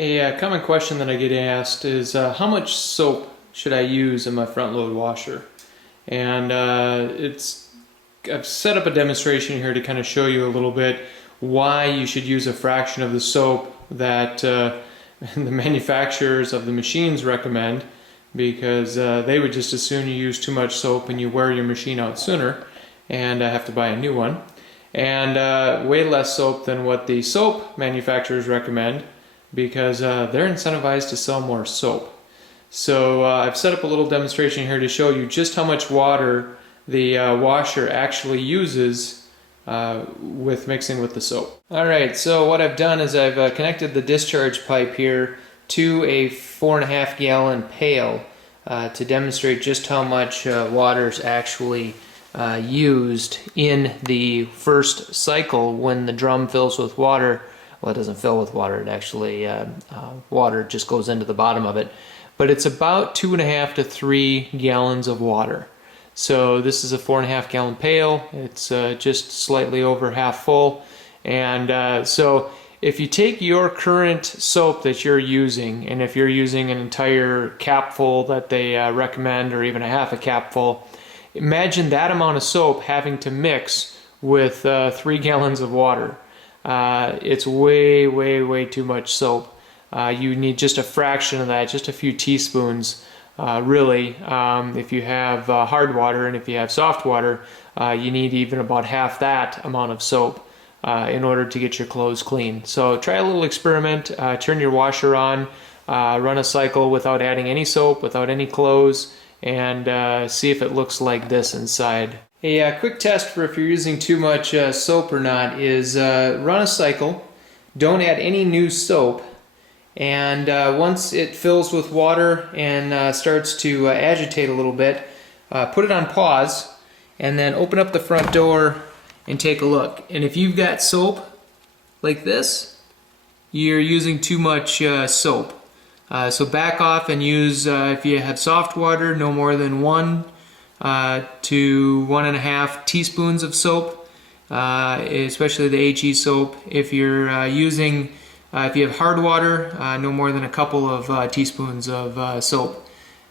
A common question that I get asked is how much soap should I use in my front load washer? And I've set up a demonstration here to kind of show you a little bit why you should use a fraction of the soap that the manufacturers of the machines recommend, because they would just as soon you use too much soap and you wear your machine out sooner and have to buy a new one, and way less soap than what the soap manufacturers recommend, because they're incentivized to sell more soap. So I've set up a little demonstration here to show you just how much water the washer actually uses with mixing with the soap. Alright, so what I've done is I've connected the discharge pipe here to a 4.5 gallon pail to demonstrate just how much water is actually used in the first cycle when the drum fills with water. Well, it doesn't fill with water, it actually, water just goes into the bottom of it. But it's about 2.5 to 3 gallons of water. So this is a 4.5 gallon pail. It's just slightly over half full. And so if you take your current soap that you're using, and if you're using an entire capful that they recommend, or even a half a capful, imagine that amount of soap having to mix with 3 gallons of water. It's way too much soap. You need just a fraction of that, just a few teaspoons, really. If you have hard water, and if you have soft water, you need even about half that amount of soap in order to get your clothes clean. So try a little experiment. Turn your washer on, run a cycle without adding any soap, without any clothes, and see if it looks like this inside. A quick test for if you're using too much soap or not is run a cycle, don't add any new soap, and once it fills with water and starts to agitate a little bit, put it on pause, and then open up the front door and take a look. And if you've got soap like this, you're using too much soap. So back off and use, if you have soft water, no more than 1 to 1.5 teaspoons of soap, especially the HE soap. If you're if you have hard water, no more than a couple of teaspoons of soap.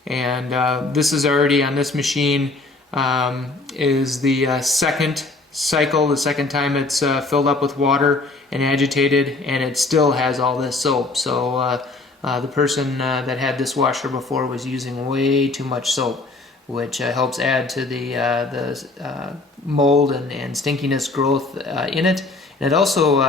And this is already on this machine, is the second cycle, the second time it's filled up with water and agitated, and it still has all this soap. So the person that had this washer before was using way too much soap, which helps add to the mold and stinkiness growth in it. And it also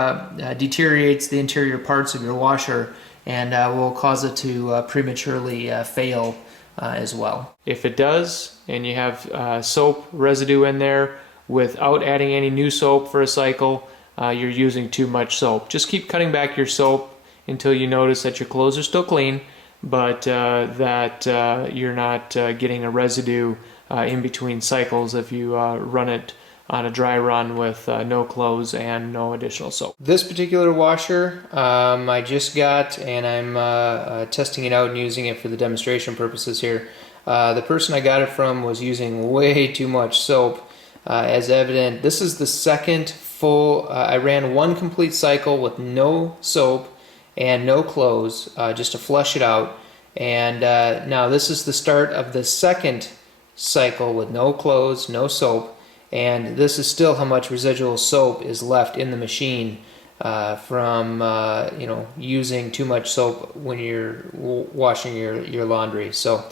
deteriorates the interior parts of your washer and will cause it to prematurely fail as well. If it does, and you have soap residue in there without adding any new soap for a cycle, you're using too much soap. Just keep cutting back your soap until you notice that your clothes are still clean, but that you're not getting a residue in between cycles if you run it on a dry run with no clothes and no additional soap. This particular washer I just got, and I'm testing it out and using it for the demonstration purposes here. The person I got it from was using way too much soap, as evident. This is the second full, I ran 1 complete cycle with no soap and no clothes, just to flush it out. And now this is the start of the second cycle with no clothes, no soap, and this is still how much residual soap is left in the machine from using too much soap when you're washing your laundry. So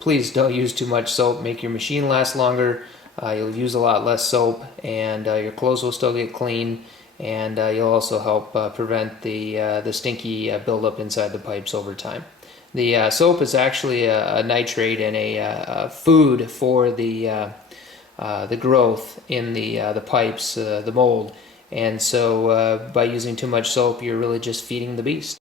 please don't use too much soap. Make your machine last longer. You'll use a lot less soap, and your clothes will still get clean. And you'll also help prevent the stinky buildup inside the pipes over time. The soap is actually a nitrate and a food for the growth in the pipes, the mold. And so by using too much soap, you're really just feeding the beast.